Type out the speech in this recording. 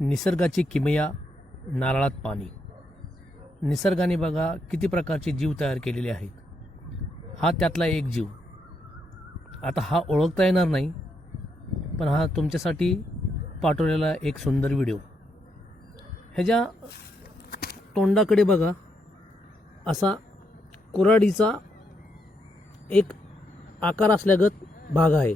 निसर्गाची किमया नारळात पाणी. निसर्गाने बघा किती प्रकारचे जीव तयार केलेले आहेत. हा त्यातला एक जीव. आता हा ओळखता येणार नाही पण हा तुमच्यासाठी पाठवलेला एक सुंदर व्हिडिओ. ह्याच्या तोंडाकडे बघा असा कुऱ्हाडीचा एक आकार असल्यागत भाग आहे.